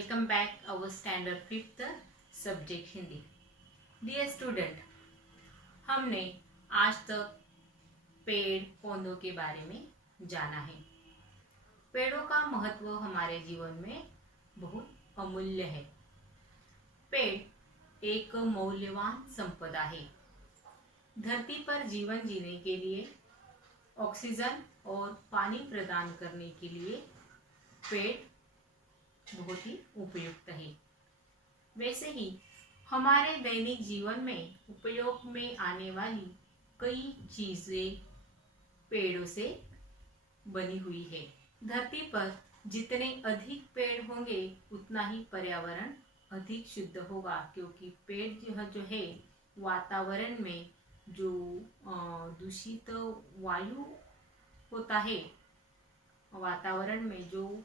Welcome back our standard 5th subject Hindi. Dear student, हमने आज तक पेड़ पौधों के बारे में जाना है। पेड़ों का महत्व हमारे जीवन में बहुत अमूल्य है। पेड़ एक मौल्यवान संपदा है। धरती पर जीवन जीने के लिए, ऑक्सीजन और पानी प्रदान करने के लिए पेड़ बहुत ही उपयुक्त है। वैसे ही हमारे दैनिक जीवन में उपयोग में आने वाली कई चीजें पेड़ों से बनी हुई है। धरती पर जितने अधिक पेड़ होंगे उतना ही पर्यावरण अधिक शुद्ध होगा, क्योंकि पेड़ जो है वातावरण में जो दूषित वायु होता है, वातावरण में जो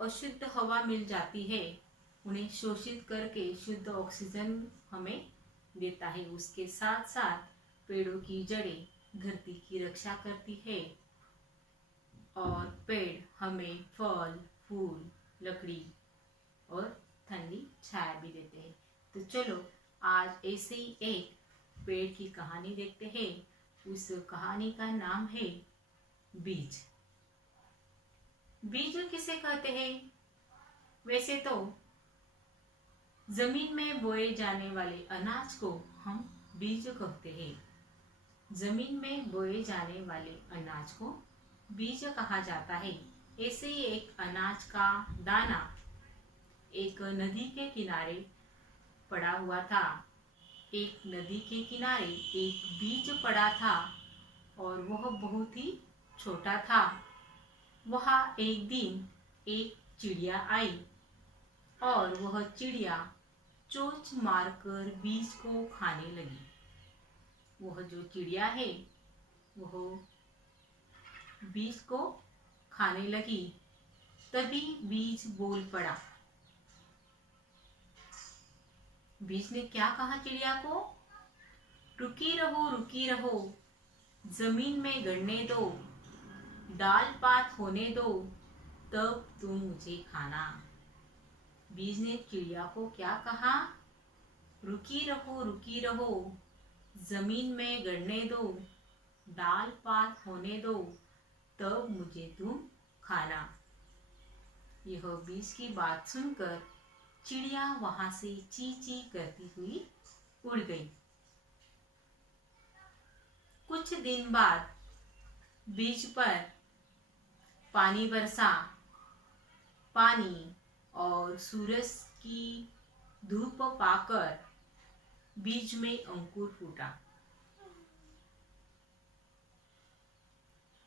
अशुद्ध हवा मिल जाती है, उन्हें शोषित करके शुद्ध ऑक्सीजन हमें देता है। उसके साथ साथ पेड़ों की जड़ें धरती की रक्षा करती है और पेड़ हमें फल, फूल, लकड़ी और ठंडी छाया भी देते हैं। तो चलो आज ऐसे ही एक पेड़ की कहानी देखते हैं। उस कहानी का नाम है बीज। बीज किसे कहते हैं? वैसे तो जमीन में बोए जाने वाले अनाज को हम बीज कहते हैं। जमीन में बोए जाने वाले अनाज को बीज कहा जाता है। ऐसे ही एक अनाज का दाना एक नदी के किनारे पड़ा हुआ था। एक नदी के किनारे एक बीज पड़ा था और वह बहुत ही छोटा था। वहाँ एक दिन एक चिड़िया आई और वह चिड़िया चोंच मारकर बीज को खाने लगी। वह जो चिड़िया है वह बीज को खाने लगी। तभी बीज बोल पड़ा। बीज ने क्या कहा चिड़िया को? रुकी रहो, जमीन में गड़ने दो, दाल पात होने दो, तब तुम मुझे खाना। बीज ने चिड़िया को क्या कहा? रुकी रहो, जमीन में गड़ने दो, दाल पात होने दो, तब मुझे तुम खाना। यह बीज की बात सुनकर चिड़िया वहां से ची ची करती हुई उड़ गई। कुछ दिन बाद बीज पर पानी बरसा। पानी और सूरज की धूप पाकर बीज में अंकुर फूटा।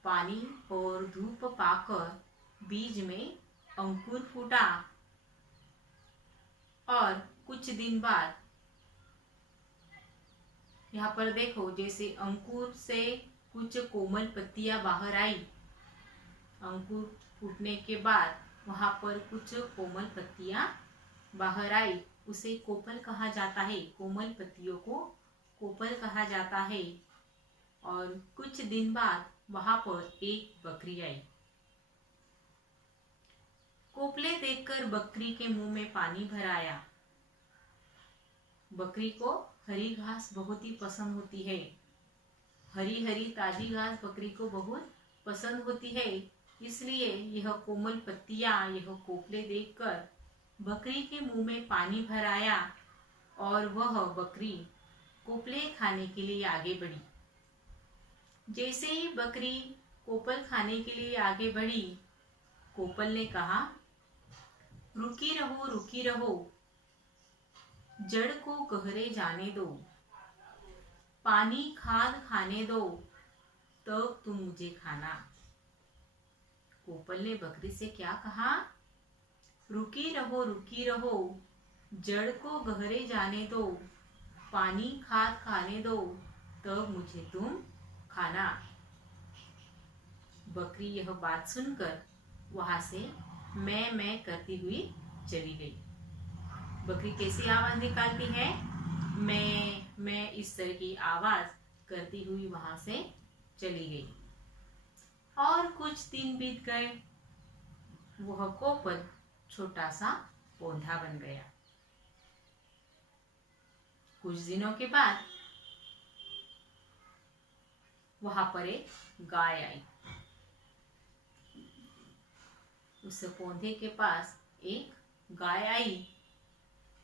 पानी और धूप पाकर बीज में अंकुर फूटा और कुछ दिन बाद यहाँ पर देखो, जैसे अंकुर से कुछ कोमल पत्तियां बाहर आई। अंकुर फूटने के बाद वहां पर कुछ कोमल पत्तियां बाहर आई। उसे कोपल कहा जाता है। कोमल पत्तियों को कोपल कहा जाता है। और कुछ दिन बाद वहां पर एक बकरी आई। कोपले देखकर बकरी के मुंह में पानी भर आया। बकरी को हरी घास बहुत ही पसंद होती है। हरी हरी ताजी घास बकरी को बहुत पसंद होती है। इसलिए यह कोमल पत्तियां, यह कोपले देखकर बकरी के मुंह में पानी भर आया और वह बकरी कोपले खाने के लिए आगे बढ़ी। जैसे ही बकरी कोपल खाने के लिए आगे बढ़ी, कोपल ने कहा, रुकी रहो, जड़ को गहरे जाने दो, पानी खाद खाने दो, तब तुम मुझे खाना। कोपल ने बकरी से क्या कहा? रुकी रहो, जड़ को गहरे जाने दो, पानी खाद खाने दो, तब मुझे तुम खाना। बकरी यह बात सुनकर वहां से मैं करती हुई चली गई। बकरी कैसी आवाज निकालती है? मैं इस तरह की आवाज करती हुई वहां से चली गई। और कुछ दिन बीत गए। वह कोपल छोटा सा पौधा बन गया। कुछ दिनों के बाद वहां पर एक गाय आई। उस पौधे के पास एक गाय आई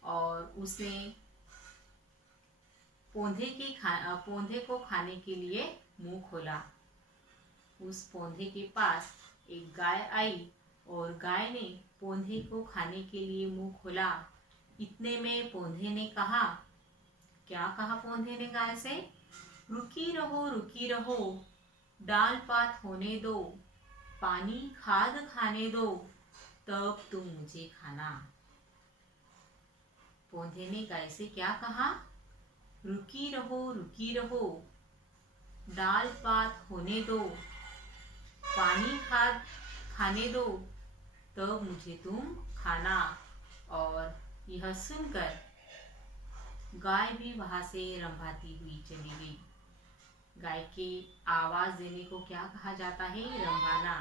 और उसने पौधे को खाने के लिए मुंह खोला। उस पौधे के पास एक गाय आई और गाय ने पौधे को खाने के लिए मुंह खोला। इतने में पौधे ने कहा, क्या कहा पौधे ने गाय से? रुकी रहो, डाल पात होने दो, पानी खाद खाने दो, तब तुम मुझे खाना। पौधे ने गाय से क्या कहा? रुकी रहो, डाल पात होने दो, पानी खाद खाने दो, तब मुझे तुम खाना। और यह सुनकर गाय भी वहां से रंभाती हुई चली गई। गाय की आवाज देने को क्या कहा जाता है? रंभाना।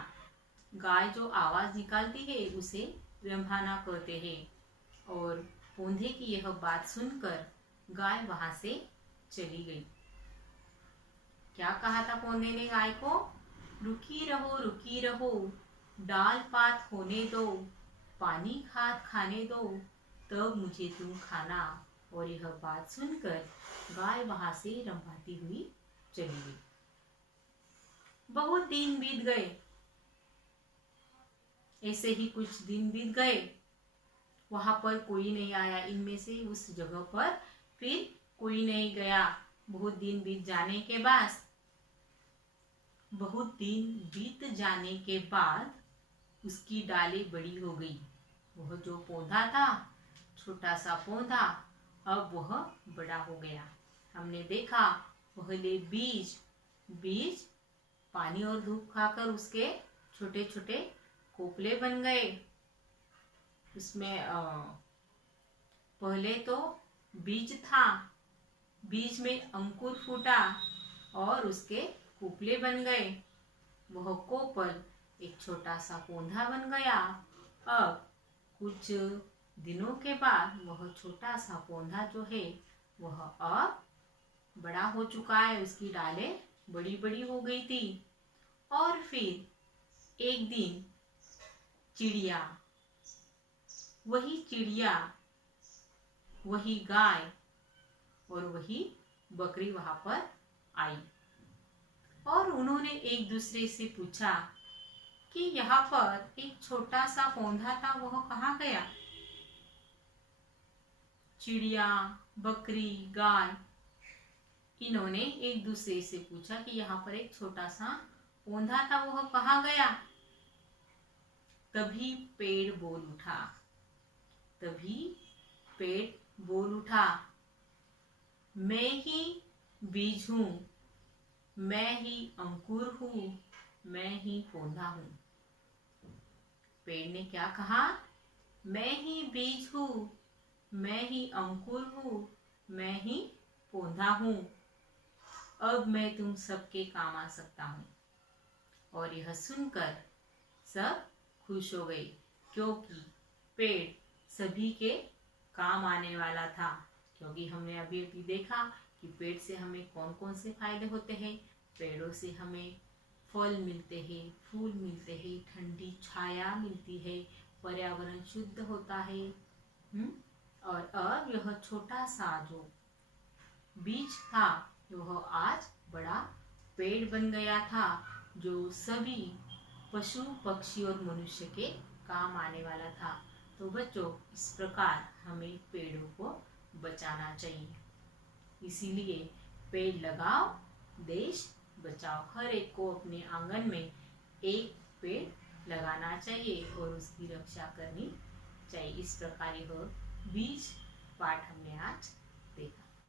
गाय जो आवाज निकालती है उसे रंभाना कहते हैं। और पौधे की यह बात सुनकर गाय वहां से चली गई। क्या कहा था पौधे ने गाय को? रुकी रहो, डाल पात होने दो, पानी खाद खाने दो, तब मुझे तुम खाना। और यह बात सुनकर गाय वहां से रंभाती हुई चली गई। बहुत दिन बीत गए। ऐसे ही कुछ दिन बीत गए। वहां पर कोई नहीं आया। इनमें से उस जगह पर फिर कोई नहीं गया। बहुत दिन बीत जाने के बाद उसकी डाली बड़ी हो गई। वह जो पौधा था, छोटा सा पौधा, अब वह बड़ा हो गया। हमने देखा पहले बीज पानी और धूप खाकर उसके छोटे छोटे खोपले बन गए। उसमें पहले तो बीज था, बीज में अंकुर फूटा और उसके खोपले बन गए। वह कोपल एक छोटा सा पौधा बन गया। अब कुछ दिनों के बाद वह छोटा सा पौधा जो है वह अब बड़ा हो चुका है। उसकी डालें बड़ी बड़ी हो गई थी। और फिर एक दिन चिड़िया, वही गाय और वही बकरी वहां पर आई और उन्होंने एक दूसरे से पूछा कि यहाँ पर एक छोटा सा पौधा था, वह कहाँ गया? चिड़िया, बकरी, गाय, इन्होंने एक दूसरे से पूछा कि यहाँ पर एक छोटा सा पौधा था, वह कहाँ गया? तभी पेड़ बोल उठा, मैं ही बीज हूँ, मैं ही अंकुर हूँ, मैं ही पौधा हूँ। पेड़ ने क्या कहा? मैं ही बीज हूँ, मैं ही अंकुर हूँ, मैं ही पौधा हूँ। अब मैं तुम सबके काम आ सकता हूँ। और यह सुनकर सब खुश हो गए, क्योंकि पेड़ सभी के काम आने वाला था। क्योंकि हमने अभी अभी देखा कि पेड़ से हमें कौन कौन से फायदे होते हैं। पेड़ों से हमें फल मिलते हैं, फूल मिलते हैं, ठंडी छाया मिलती है, पर्यावरण शुद्ध होता है। और अब यह छोटा सा जो बीज था वह आज बड़ा पेड़ बन गया था, जो सभी पशु, पक्षी और मनुष्य के काम आने वाला था। तो बच्चों, इस प्रकार हमें पेड़ों को बचाना चाहिए। इसीलिए पेड़ लगाओ, देश बचाओ। हर एक को अपने आंगन में एक पेड़ लगाना चाहिए और उसकी रक्षा करनी चाहिए। इस प्रकार यह बीज पाठ हमने आज